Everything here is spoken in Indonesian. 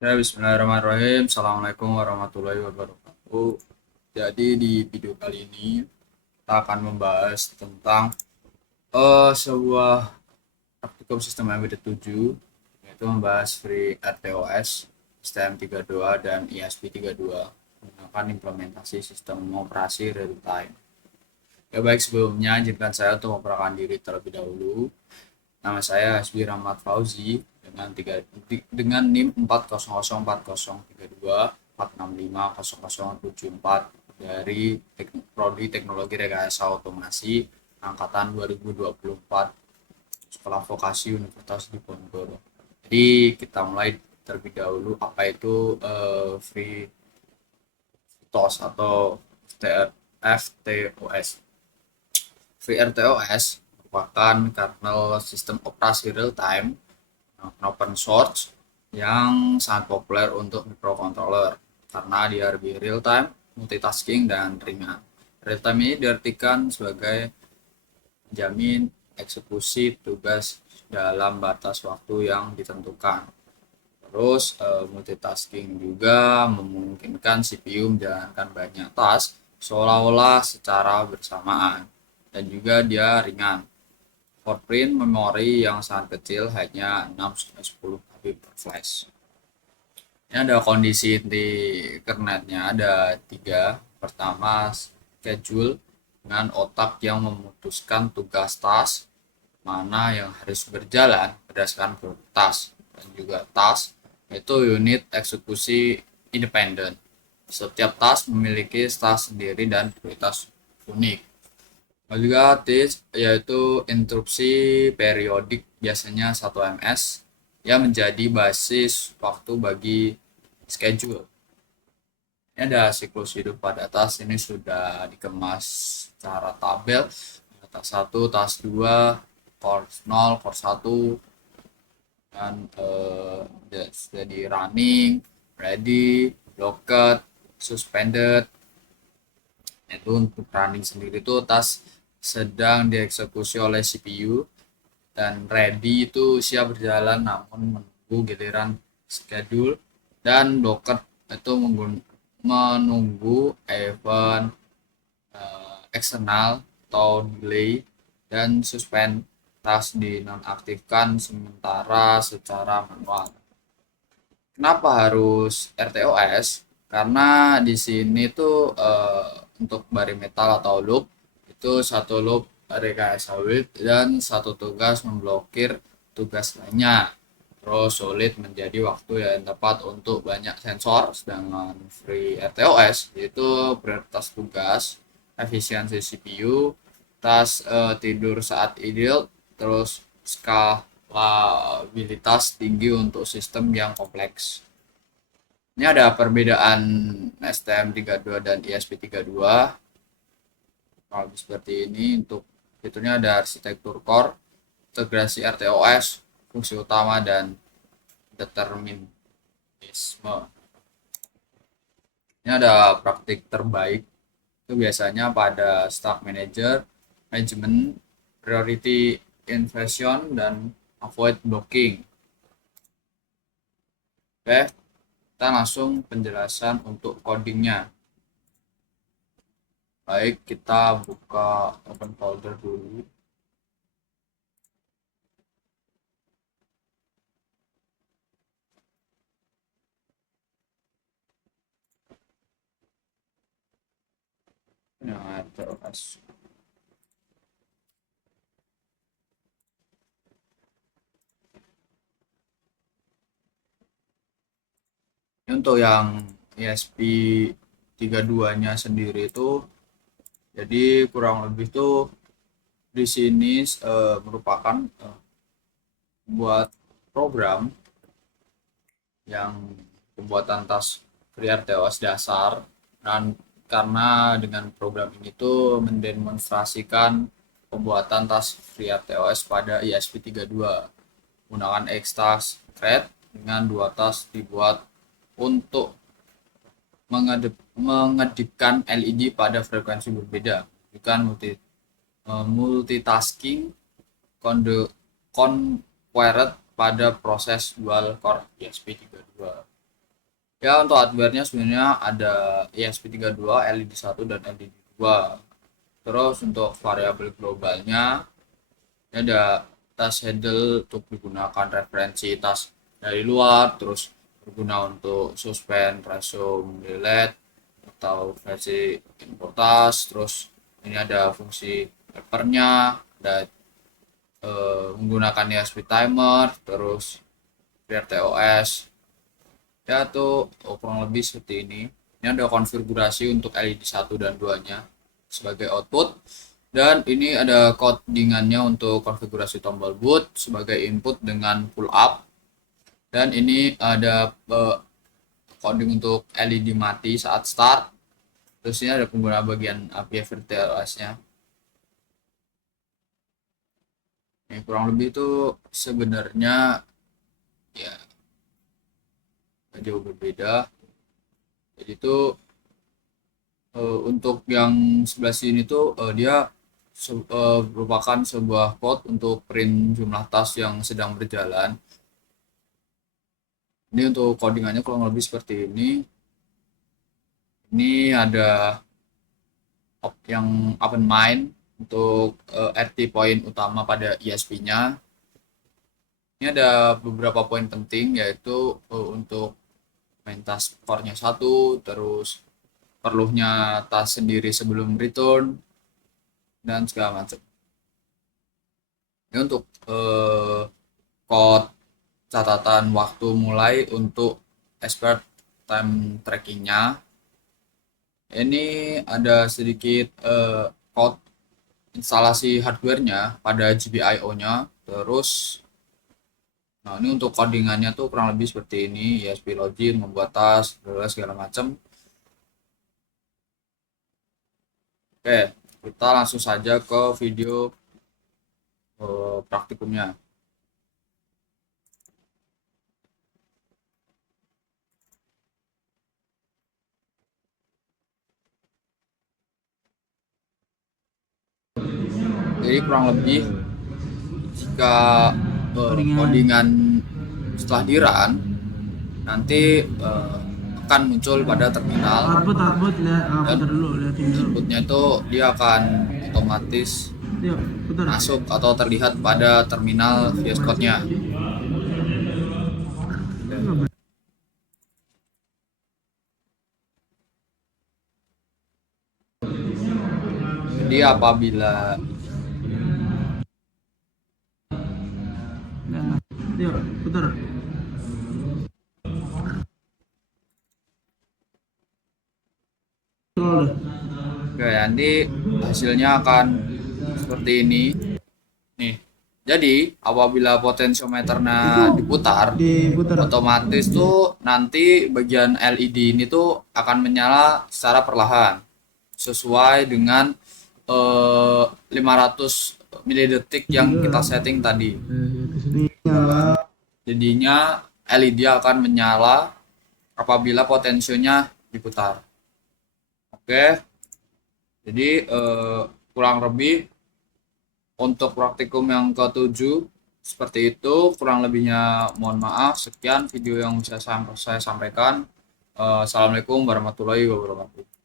Ya, bismillahirrahmanirrahim. Assalamualaikum warahmatullahi wabarakatuh. Jadi di video kali ini kita akan membahas tentang sebuah praktikum sistem embedded 7, yaitu membahas Free RTOS, STM32 dan ESP32 menggunakan implementasi sistem operasi real time. Ya baik, sebelumnya izinkan saya untuk memperkenalkan diri terlebih dahulu. Nama saya Hasbi Rahmat Fauzi dengan NIM 4004032 4650074 dari Prodi Teknologi Rekayasa Otomasi angkatan 2024 Sekolah Vokasi Universitas Diponegoro. Jadi kita mulai terlebih dahulu apa itu free TOS atau FTOS. FreeRTOS merupakan kernel sistem operasi real time open source yang sangat populer untuk microcontroller karena dia lebih real time, multitasking, dan ringan. Real time ini diartikan sebagai jamin eksekusi tugas dalam batas waktu yang ditentukan. Terus multitasking juga memungkinkan CPU menjalankan banyak task seolah-olah secara bersamaan, dan juga dia ringan. Footprint memori yang sangat kecil, hanya 6-10 KB per flash. Ini ada kondisi di kernetnya, ada tiga. Pertama, schedule dengan otak yang memutuskan tugas task mana yang harus berjalan berdasarkan prioritas, dan juga task itu unit eksekusi independen. Setiap task memiliki task sendiri dan prioritas unik. Juga TIS yaitu interupsi periodik, biasanya 1 ms, yang menjadi basis waktu bagi schedule. Ini ada siklus hidup pada tas, ini sudah dikemas secara tabel. Tas 1, tas 2, core 0, core 1, dan jadi running, ready, blocked, suspended. Itu untuk running sendiri itu tas sedang dieksekusi oleh CPU, dan ready itu siap berjalan namun menunggu giliran schedule, dan blocked itu menunggu event eksternal atau delay, dan suspend task dinonaktifkan sementara secara manual. Kenapa harus RTOS? Karena di sini tuh untuk bari metal atau loop itu satu loop rekayasa wait dan satu tugas memblokir tugas lainnya. Terus sulit menjadi waktu yang tepat untuk banyak sensor, sedangkan free RTOS yaitu prioritas tugas, efisiensi CPU, tas tidur saat ideal, terus skalabilitas tinggi untuk sistem yang kompleks. Ini ada perbedaan STM32 dan ISP32. Kalau seperti ini, untuk fiturnya ada arsitektur core, integrasi RTOS, fungsi utama, dan determinisme. Ini ada praktik terbaik, itu biasanya pada stack manager, management, priority inversion, dan avoid blocking. Oke, kita langsung penjelasan untuk codingnya. Baik, kita buka open folder dulu. Nah, terus untuk yang ESP32-nya sendiri itu, jadi kurang lebih tuh di sini merupakan buat program yang pembuatan tas FreeRTOS dasar, dan karena dengan program ini tuh mendemonstrasikan pembuatan tas FreeRTOS pada ESP32 menggunakan X-Tas thread dengan dua tas dibuat untuk mengedipkan LED pada frekuensi berbeda, bukan multitasking concurrent pada proses dual core ESP32. Ya untuk hardware-nya sebenarnya ada ESP32, LED1 dan LED2. Terus untuk variabel globalnya ini ada tas handle untuk digunakan referensi tas dari luar, terus berguna untuk suspend, resume, delete atau versi import tas. Terus ini ada fungsi helpernya, ada menggunakan ESP timer, terus clear TOS. Ya tuh kurang lebih seperti ini. Ini ada konfigurasi untuk LED 1 dan 2-nya sebagai output, dan ini ada codingannya untuk konfigurasi tombol boot sebagai input dengan pull up, dan ini ada coding untuk LED mati saat start. Terus ini ada pengguna bagian behavior TLS-nya. Ini kurang lebih itu sebenarnya ya jauh berbeda. Jadi itu untuk yang sebelah sini tuh dia merupakan sebuah code untuk print jumlah tas yang sedang berjalan. Ini untuk codingannya kurang lebih seperti ini. Ini ada yang open mind untuk RT point utama pada ESP-nya. Ini ada beberapa poin penting, yaitu untuk main tas core-nya satu, terus perlunya tas sendiri sebelum return, dan segala macam. Ini untuk code catatan waktu mulai untuk expert time trackingnya. Ini ada sedikit code instalasi hardwarenya pada GPIO-nya. Terus nah ini untuk codingannya tuh kurang lebih seperti ini, ESP login, membuat tas, segala macam. Oke, kita langsung saja ke video praktikumnya. Jadi kurang lebih jika codingan setelah di run nanti akan muncul pada terminal, dan inputnya itu dia akan otomatis masuk atau terlihat pada terminal VS Code-nya. Jadi apabila oke, nanti hasilnya akan seperti ini nih. Jadi apabila potensiometernya diputar, otomatis tuh nanti bagian LED ini tuh akan menyala secara perlahan sesuai dengan 500 milidetik yang kita setting tadi. Jadinya LED akan menyala apabila potensionya diputar. Oke, jadi kurang lebih untuk praktikum yang ke-7 seperti itu. Kurang lebihnya mohon maaf. Sekian video yang bisa saya sampaikan. Assalamualaikum warahmatullahi wabarakatuh.